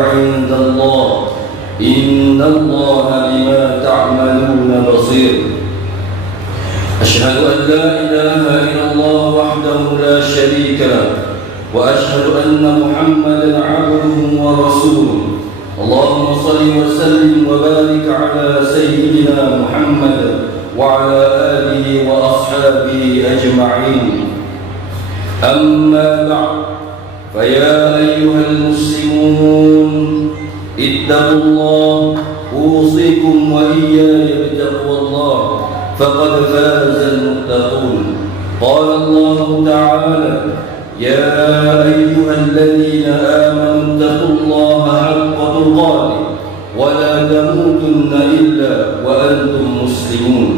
عند الله إن الله بما تعملون بصير. أشهد أن لا إله إلا الله وحده لا شريك له وأشهد أن محمدا عبده ورسوله. اللهم صل وسلم وبارك على سيدنا محمد وعلى آله وأصحابه أجمعين. أما بعد، فيا أيها المسلمون اتقوا الله، أوصيكم وإياي بتقوى الله، فقد فاز المتقون. قال الله تعالى: يا أيها الذين آمنوا اتقوا الله حق تقاته ولا تموتن إلا وأنتم مسلمون.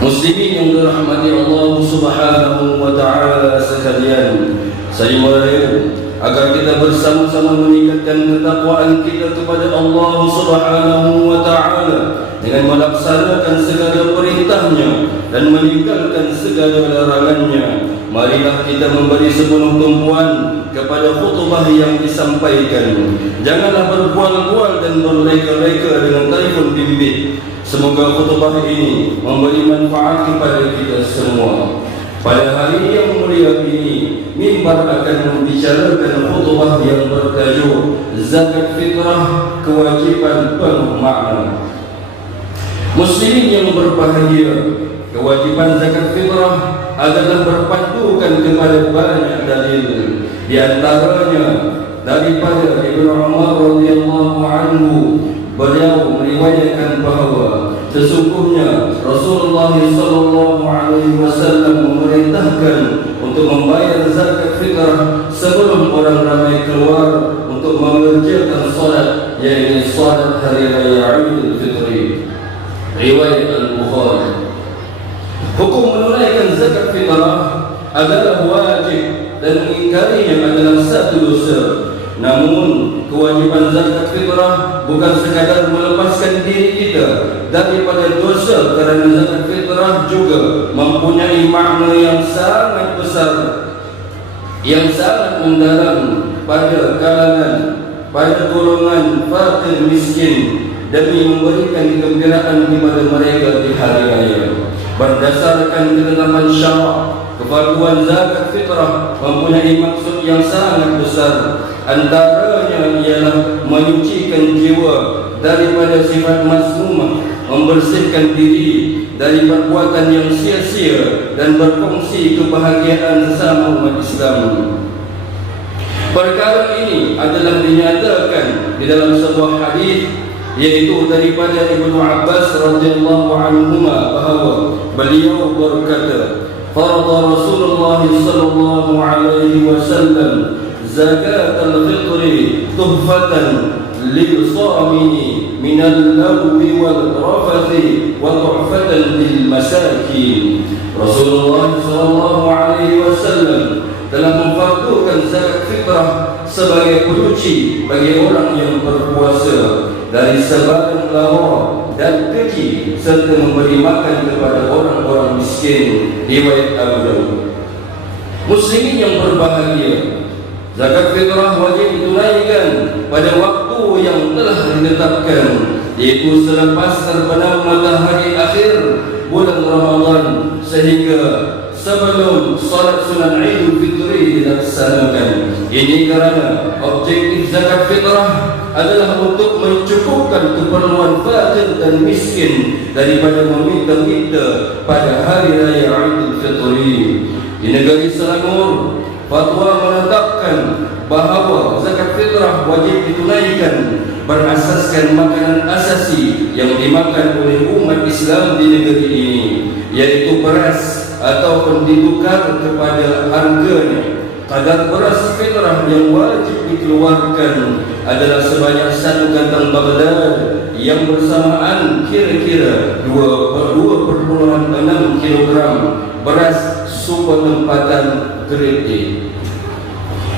Muslimin yang dirahmati Allah Subhanahu wa taala sekalian, saya merayu agar kita bersama-sama meningkatkan ketakwaan kita kepada Allah Subhanahu wa taala dengan melaksanakan segala perintahnya dan meninggalkan segala larangannya. Marilah kita memberi sepenuh tumpuan kepada khutbah yang disampaikan. Janganlah berbual-bual dan berleka-leka dengan telefon bimbit. Semoga khutbah ini memberi manfaat kepada kita semua. Pada hari yang mulia ini, mimbar akan membicarakan khutbah yang bertajuk Zakat Fitrah, Kewajiban Penuh Makna. Muslimin yang berbahagia, kewajiban zakat fitrah adalah berpandukan kepada banyak dalil. Di antaranya daripada Ibnu Umar radhiyallahu anhu, beliau meriwayatkan bahawa sesungguhnya Rasulullah sallallahu alaihi wasallam memerintahkan untuk membayar zakat fitrah sebelum orang ramai keluar untuk mengerjakan solat, yaitu solat hari raya Idul Fitri. Riwayat Al-Bukhari. Hukum menunaikan zakat fitrah adalah wajib dan mengingkarinya adalah satu dosa. Namun kewajiban zakat fitrah bukan sekadar melepaskan diri kita daripada dosa, kerana zakat fitrah juga mempunyai makna yang sangat besar, yang sangat mendalam pada kalangan, pada golongan fakir miskin, demi memberikan kegembiraan kepada mereka di hari raya. Berdasarkan ketetapan syarak, kefarduan zakat fitrah mempunyai maksud yang sangat besar. Antaranya ialah menyucikan jiwa daripada sifat mazmumah, membersihkan diri dari perbuatan yang sia-sia, dan berkongsi kebahagiaan sesama umat Islam. Perkara ini adalah dinyatakan di dalam sebuah hadis, yaitu daripada Ibnu Abbas radhiyallahu anhuma, bahawa beliau berkata, farada Rasulullah sallallahu alaihi wasallam zakat al-fitri tuhfatan lil-shamini min al-lagwi wal-rafathi wa tuhfatan lil-masakin. Rasulullah sallallahu alaihi wasallam telah memfardukan zakat fitrah sebagai penyuci bagi orang yang berpuasa dari sebarang lara dan keji, serta memberi makan kepada orang-orang miskin. Riwayat Abu Dawud. Muslimin yang berbahagia, zakat fitrah wajib ditunaikan pada waktu yang telah ditetapkan, yaitu selepas terbenam matahari akhir bulan Ramadan sehingga sebelum salat sunat Idul Fitri dilaksanakan. Ini kerana objektif zakat fitrah adalah untuk mencukupkan keperluan fakir dan miskin daripada meminta-minta pada hari raya Idul Fitri. Di negeri Selangor, fatwa menetapkan bahawa zakat fitrah wajib ditunaikan berasaskan makanan asasi yang dimakan oleh umat Islam di negeri ini, yaitu beras, ataupun ditukar kepada harganya. Kadar beras fitrah yang wajib dikeluarkan adalah sebanyak 1 kantong Baghdad yang bersamaan kira-kira 2,6 kg beras super tempatan grade A.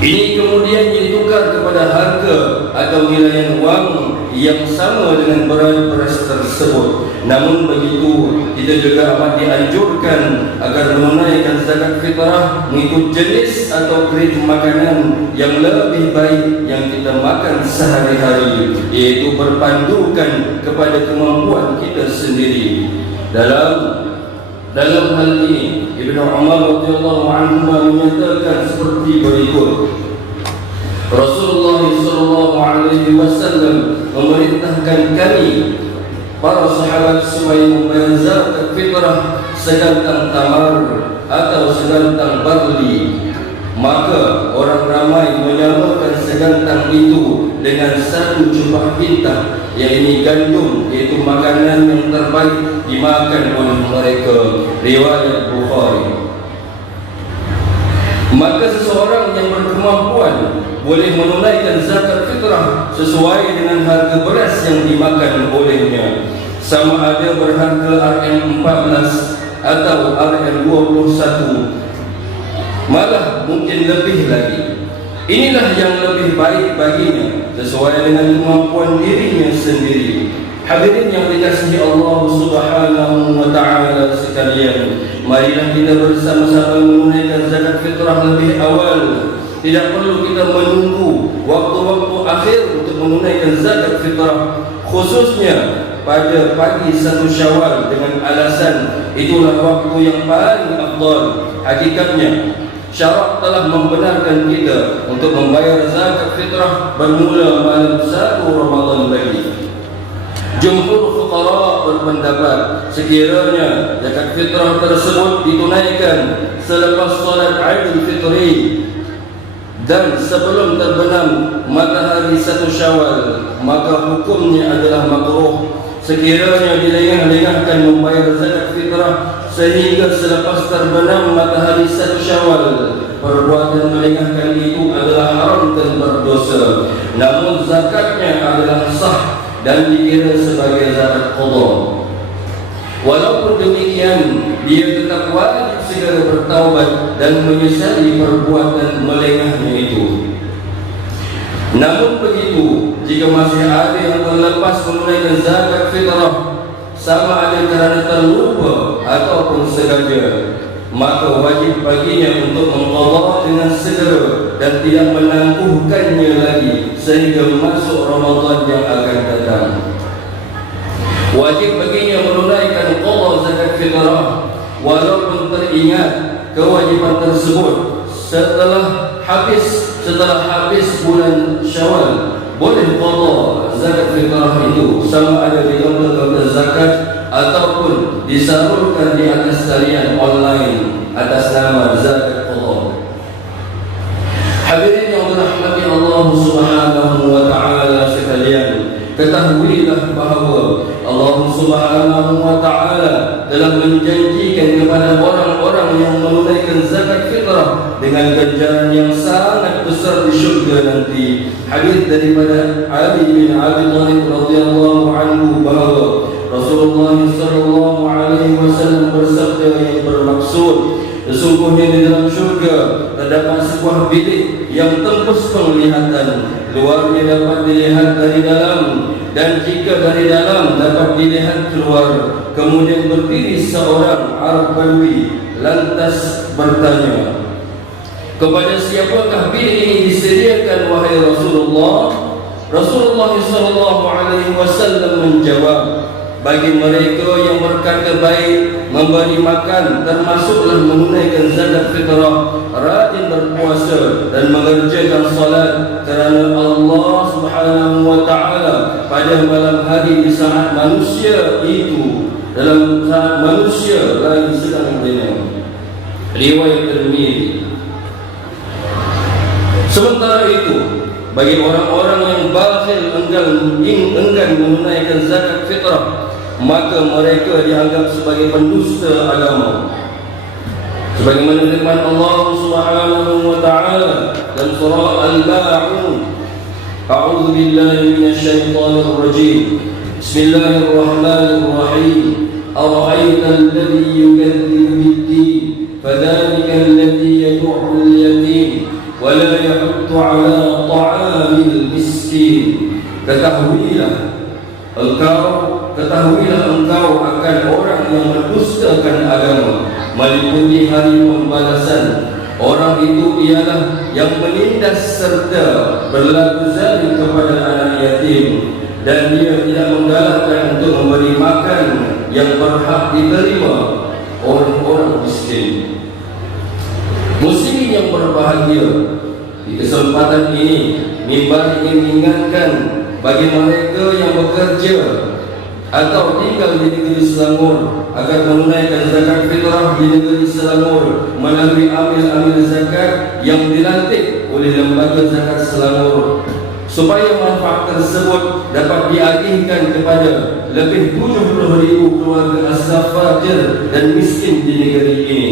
Ini kemudian ditukar kepada harga atau nilai wang yang sama dengan beras tersebut. Namun begitu, kita juga amat dianjurkan agar menunaikan zakat fitrah mengikut jenis atau grade makanan yang lebih baik yang kita kita makan sehari-hari, iaitu berpandukan kepada kemampuan kita sendiri. Dalam hal ini Ibnu Umar radhiyallahu anhu menyatakan seperti berikut: Rasulullah sallallahu alaihi wasallam memerintahkan kami para sahabat supaya membayar zakat fitrah segantang tamar atau segantang barli. Maka orang ramai menyamakan segantang itu dengan satu cupah bintang, yaitu gandum, iaitu makanan yang terbaik dimakan oleh mereka. Riwayat Bukhari. Maka seseorang yang berkemampuan boleh menunaikan zakat fitrah sesuai dengan harga beras yang dimakan olehnya, sama ada berharga RM14 atau RM21, malah mungkin lebih lagi. Inilah yang lebih baik baginya sesuai dengan kemampuan dirinya sendiri. Hadirin yang dikasihi Allah Subhanahu wa taala sekalian, marilah kita bersama-sama menunaikan zakat fitrah lebih awal. Tidak perlu kita menunggu waktu-waktu akhir untuk menunaikan zakat fitrah, khususnya pada pagi 1 Syawal, dengan alasan itulah waktu yang paling afdal. Hakikatnya syarak telah membenarkan kita untuk membayar zakat fitrah bermula malam 1 Ramadan lagi. Jumhur fuqara berpendapat sekiranya zakat fitrah tersebut ditunaikan selepas solat Aidil Fitri dan sebelum terbenam matahari 1 Syawal, maka hukumnya adalah makruh. Sekiranya dilengah-lengahkan membayar zakat fitrah sehingga selepas terbenam matahari 1 Syawal, perbuatan melengahkan itu adalah haram dan berdosa. Namun zakatnya adalah sah dan dikira sebagai zakat qadha. Walaupun demikian, dia tetap wajib segera bertaubat dan menyesali perbuatan melengahnya itu. Namun begitu, jika masih ada yang terlepas menunaikan zakat fitrah, sama ada kerana terlupa ataupun sengaja, maka wajib baginya untuk mengqadha dengan segera dan tidak menangguhkannya lagi sehingga masuk Ramadan yang akan datang. Wajib baginya menunaikan qadha zakat fitrah walaupun teringat kewajiban tersebut setelah habis bulan Syawal. Boleh qadha zakat fitrah itu sama ada di kaunter zakat ataupun disalurkan di atas talian online atas nama zakat qadha. Hadirin yang dirahmati Allah Subhanahu wa taala sekalian, ketahuilah bahawa Allah Subhanahu wa taala telah menjanjikan kepada orang-orang yang menunaikan zakat fitrah dengan ganjaran yang sangat besar di syurga nanti. Hadis daripada Ali bin Abi Thalib radhiyallahu anhu bahawa Rasulullah sallallahu alaihi wasallam bersabda yang bermaksud, sesungguhnya di dalam syurga terdapat sebuah bilik yang tembus penglihatan, luarnya dapat dilihat dari dalam, dan jika dari dalam dapat dilihat keluar. Kemudian berdiri seorang Arab Badui lantas bertanya, kepada siapakah bilik ini disediakan wahai Rasulullah? Rasulullah sallallahu alaihi wasallam menjawab, bagi mereka yang berkata baik, memberi makan, termasuklah menunaikan zakat fitrah, rajin berpuasa dan mengerjakan salat kerana Allah Subhanahu wa taala pada malam hari di saat manusia itu, dalam saat manusia lagi sedang bernyanyi. Riwayat Tirmizi. Sementara itu, bagi orang-orang yang bakhil enggan menunaikan zakat fitrah, maka mereka dianggap sebagai pendusta agama. Sebagaimana firman Allah Subhanahu wa taala dalam surah Al-Ma'un, A'udzu billahi minasyaitonir rajim. Bismillahirrahmanirrahim. Ara'aita alladhi yukadzibu bid-din, fadhalika alladhi yad'u al-yatim wa la yahuddu 'ala ta'amil miskin. Ketahuilah engkau akan orang yang mendustakan agama, meliputi hari pembalasan. Orang itu ialah yang menindas serta berlaku zalim kepada anak yatim, dan dia tidak menggalakkan untuk memberi makan yang berhak diterima orang-orang miskin. Muslimin yang berbahagia, di kesempatan ini mimbar ingin mengingatkan bagi mereka yang bekerja atau tinggal di negeri Selangor agar menunaikan zakat fitrah di negeri Selangor melalui amil-amil zakat yang dilantik oleh Lembaga Zakat Selangor, supaya manfaat tersebut dapat diagihkan kepada lebih 70,000 keluarga asnaf fakir dan miskin di negeri ini.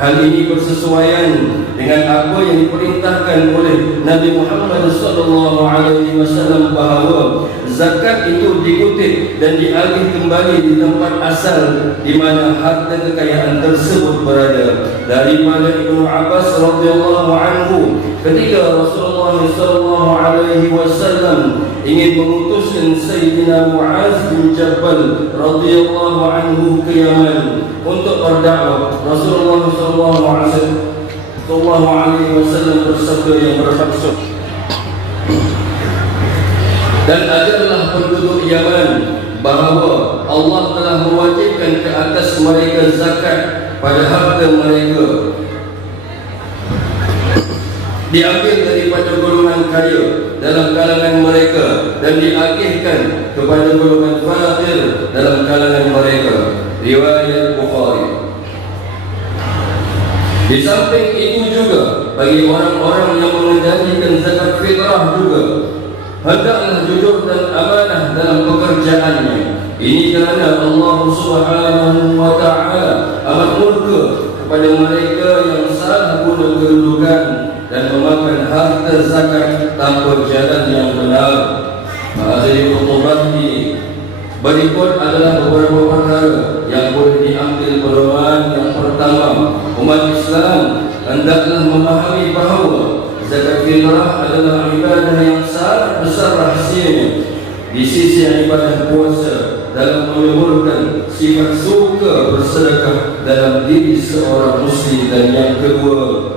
Hal ini bersesuaian dengan apa yang diperintahkan oleh Nabi Muhammad SAW bahawa zakat itu dikutip dan diagih kembali di tempat asal di mana harta kekayaan tersebut berada. Daripada Ibnu Abbas radhiyallahu anhu, ketika Rasulullah SAW ingin mengutuskan Sayyidina Muaz bin Jabal radhiyallahu anhu ke Yaman untuk berdakwah, Rasulullah SAW bersabda yang bermaksud, dan ajarlah penduduk Yaman bahawa Allah telah mewajibkan ke atas mereka zakat pada harta mereka, diambil daripada golongan kaya dalam kalangan mereka dan diagihkan kepada golongan fakir dalam kalangan mereka. Riwayat Bukhari. Di samping itu juga, bagi orang-orang yang mengendalikan zakat fitrah juga, hendaklah jujur dan amanah dalam pekerjaannya. Ini kerana Allah Subhanahu wa Ta'ala amat murka kepada mereka yang salah guna kedudukan dan memakan harta zakat tanpa jalan yang benar. Ma'aziri khutbah ini berikut adalah beberapa perkara yang boleh diambil pedoman. Yang pertama, umat Islam hendaklah memahami bahawa zakat fitrah adalah ibadah yang sangat besar rahsianya di sisi ibadah puasa dalam menyuburkan sifat suka bersedekah dalam diri seorang muslim. Dan yang kedua,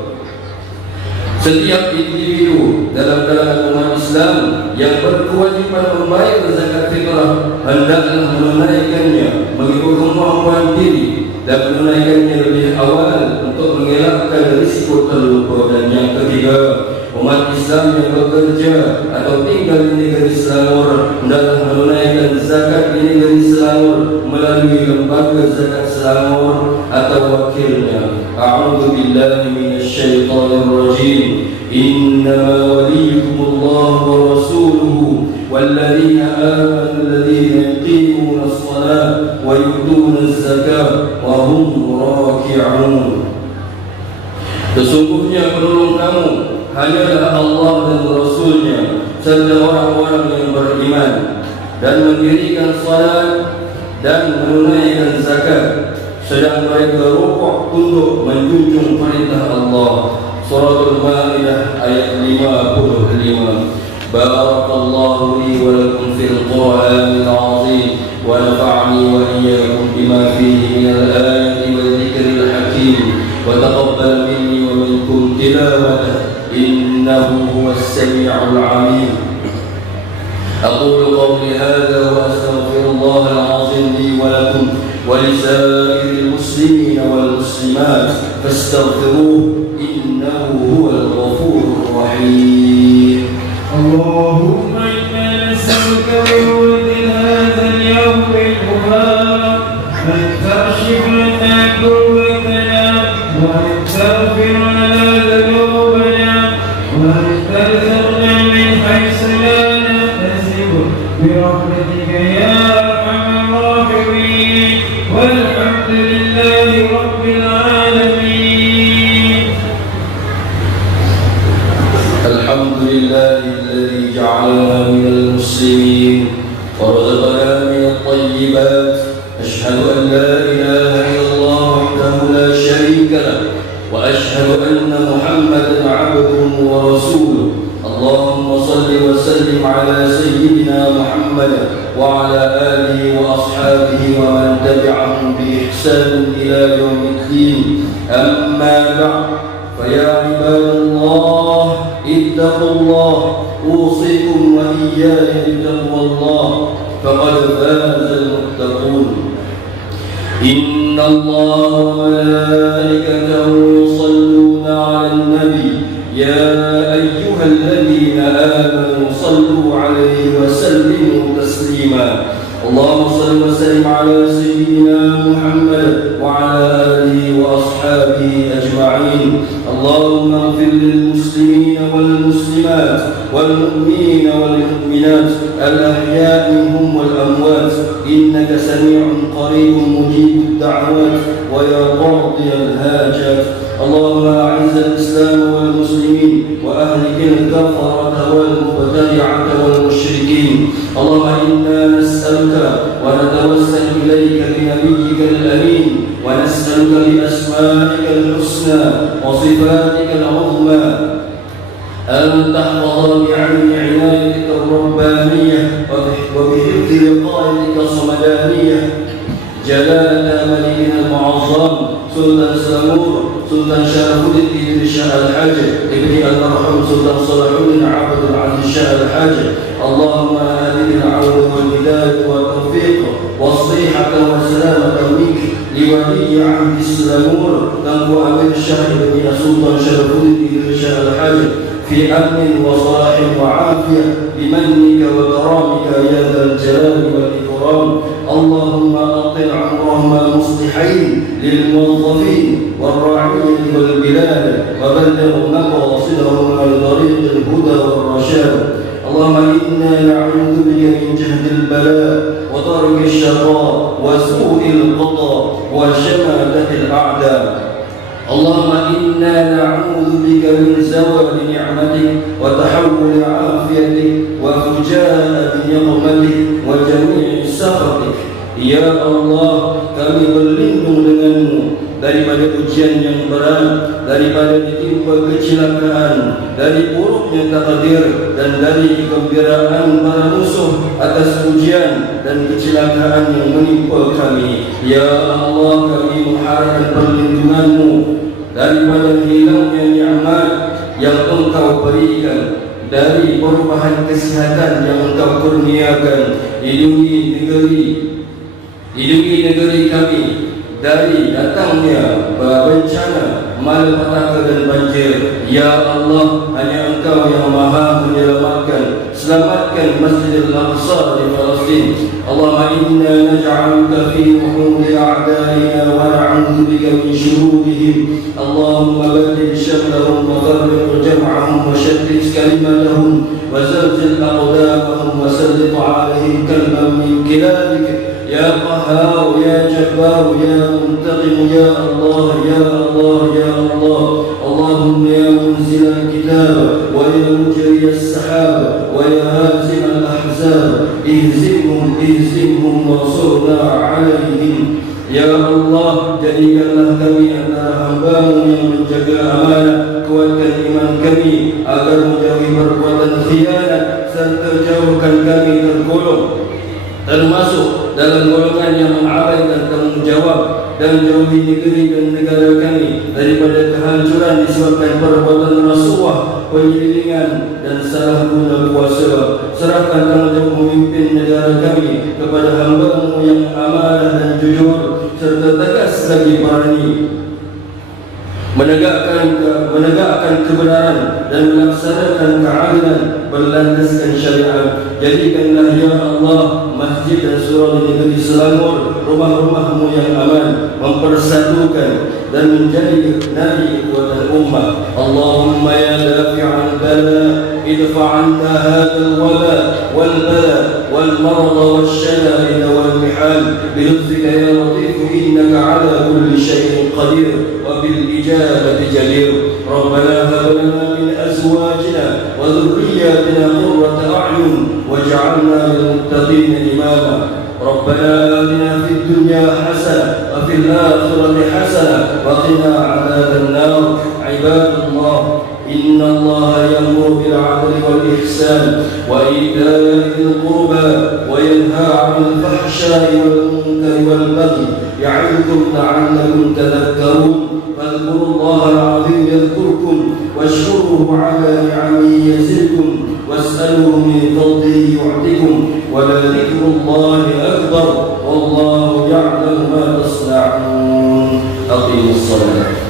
setiap individu dalam kalangan umat Islam yang berkewajiban membayar zakat fitrah hendaklah menunaikannya mengikut kemampuan diri dan menunaikannya lebih awal untuk mengelakkan risiko terlupa. Dan yang ketiga, umat Islam yang bekerja atau tinggal di negeri Selangor hendaklah menunaikan zakat di negeri Selangor melalui Lembaga Zakat Selangor atau wakilnya. A'udzu billahi minasyaitonir rajim. Innama waliyukumullahu wa rasuluhu walladzina amanu alladzina yuqimuna as-salata wa yu'tuna az-zakata wa hum raki'un. Sesungguhnya penolong kamu hanyalah Allah dan Rasulnya serta orang-orang yang beriman dan mendirikan salat dan menunaikan zakat, sedang mereka rukuk tunduk menjunjung perintah Allah. Suratul Maidah ayat 55. Barakallahu li wa lakum fil Qur'anil azim wa nafa'ani wa iyyakum bima fihi minal ayati wa dzikril hakim wa taqabbal minni wa minkum tilawatahu innahu huwas sami'ul 'alim. أقول قولي هذا وأستغفر الله العظيم لي ولكم ولسائر المسلمين والمسلمات فاستغفروه إنه هو الغفور الرحيم. اللهم إنا نسألك بورد هذا اليوم المبارك أن تكشف لنا كربتنا وأن تغفر لنا ذنوبنا وأن ترزقنا من حيث لا برحمتك يا أرحم الراحمين والحمد لله رب العالمين. الحمد لله الذي جعلنا من المسلمين ورزقنا من الطيبات. أشهد أن لا إله إلا الله وحده لا شريك له وأشهد أن محمدا عبده ورسوله. اللهم صل وسلم على سيدنا محمد وعلى آله وأصحابه ومن تبعهم بإحسان إلى يوم الدين. أما بعد، فيا عباد الله اتقوا الله أوصيكم وإياي بتقوى الله فقد فاز المتقون إن الله وملائكته يصلون على النبي يا أيها الذين آمنوا صلوا عليه وسلموا تسليما اللهم صل وسلم على سيدنا محمد وعلى آله وأصحابه أجمعين اللهم اغفر للمسلمين والمسلمات والمؤمنين والمؤمنات الأحياء منهم والأموات إنك سميع قريب مجيب الدعوات ويا قاضي الحاجات اللهم أعز الإسلام والمسلمين وأهلك الكفرة والمبتدعة والمشركين اللهم إنا نسألك ونتوسل إليك بنبيك الأمين ونسألك بأسمائك الحسنى وصفاتك العظمى أن تحفظ بعين عنايتك الربانية وبحفظ وقايتك الصمدانية جلالة ملكنا المعظم سلطان سلامور سلطان شرف الدين شاه الحاج ابن المرحوم سلطان صلاح الدين عبد العزيز شاه الحاج اللهم هذه العون والهداية والتوفيق والصيحة والسلامة منك لولي عهد السلامور تنبو أمير الشاه ابن سلطان شرف الدين شاه الحاج في أمن وصلاح وعافية بمنك وكرامك يا ذا الجلال والإكرام اللهم أطل عمرهما مصلحين للموظفين والرعية والبلاد وبلغ مقاصدهما لطريق الهدى والرشاد اللهم إنا نعوذ بك من جهد البلاء وترك الشقاء وسوء القضاء وشماتة الأعداء اللهم إنا نعوذ بك من زوال نعمتك وتحول عافيتك وفجاءة نقمتك وجميع سخطك Ya Allah, kami berlindung denganmu daripada ujian yang berat, daripada ditimpa kecelakaan, dari buruknya takdir dan dari kegembiraan para musuh atas ujian dan kecelakaan yang menimpa kami. Ya Allah, kami mengharapkan perlindunganmu daripada hilangnya nikmat yang Engkau berikan, dari perubahan kesihatan yang Engkau kurniakan. Lindungi negeri kami dari datangnya bencana, malapetaka dan banjir. Ya Allah, hanya Engkau yang maha menyelamatkan. Selamatkan Masjidil Aqsa di Palestin. Allahumma inna naj'aluka fi nuhuri a'daina wa na'udzu bika min shururihim. Allahumma baddil shamlahum wa farriq jam'ahum wa shattit kalimatahum wa zalzil aqdamahum wa sallit 'alaihim kalban min kilabik. Ya Qahhar, Ya Jabbar, Ya Muntakim, Ya Allah, Ya Allah, Ya Allah. Allahumma ya munzil al-kitab wa ya mujri as-sahab wa ya hazim al-ahzab ihzimhum wa surna alaihim. Ya Allah, jadikanlah kami antara hamba-Mu yang menjaga amanah. Kuatkan iman kami agar menjauhi perbuatan khianat, serta jauhkan kami tergolong termasuk dalam golongan yang mengabaikan tanggungjawab, dan jauhi negeri dan negara kami daripada kehancuran disebabkan perbuatan rasuah, penyelidikan dan salah guna kuasa. Serahkan tanggungjawab memimpin negara kami kepada hamba-Mu yang amanah dan jujur, serta tegas lagi berani menegakkan kebenaran dan melaksanakan keadilan berlandaskan syariat. Jadikanlah ya Allah masjid dan surau di negeri Selangor rumah-rumah-Mu yang aman, mempersatukan dan menjadi nadi kekuatan ummah. Allahumma ya dafi'al bala idfa' 'anna hadzal wala wal bala wal marad wal shada'id wal mihal bi lutfika ya latif innaka 'ala kulli shay'in qadir wa bil ijabati jadir. Rabbana hab lana min azwajina wa dhurriyyatina qurrata a'yun waj'alna lil muttaqina imama. ربنا آتنا في الدنيا حسنة وفي الآخرة حسنة وقنا عذاب النار. عباد الله، إن الله يأمر بالعدل والإحسان وإيتاء ذي القربى وينهى عن الفحشاء والمنكر والبغي يعظكم لعلكم تذكرون. فاذكروا الله العظيم يذكركم واشكروه على نعمه يزدكم واسألوه من فضله يعطكم ولذكر الله أكبر والله يعلم ما تصنعون. أقيموا الصلاة.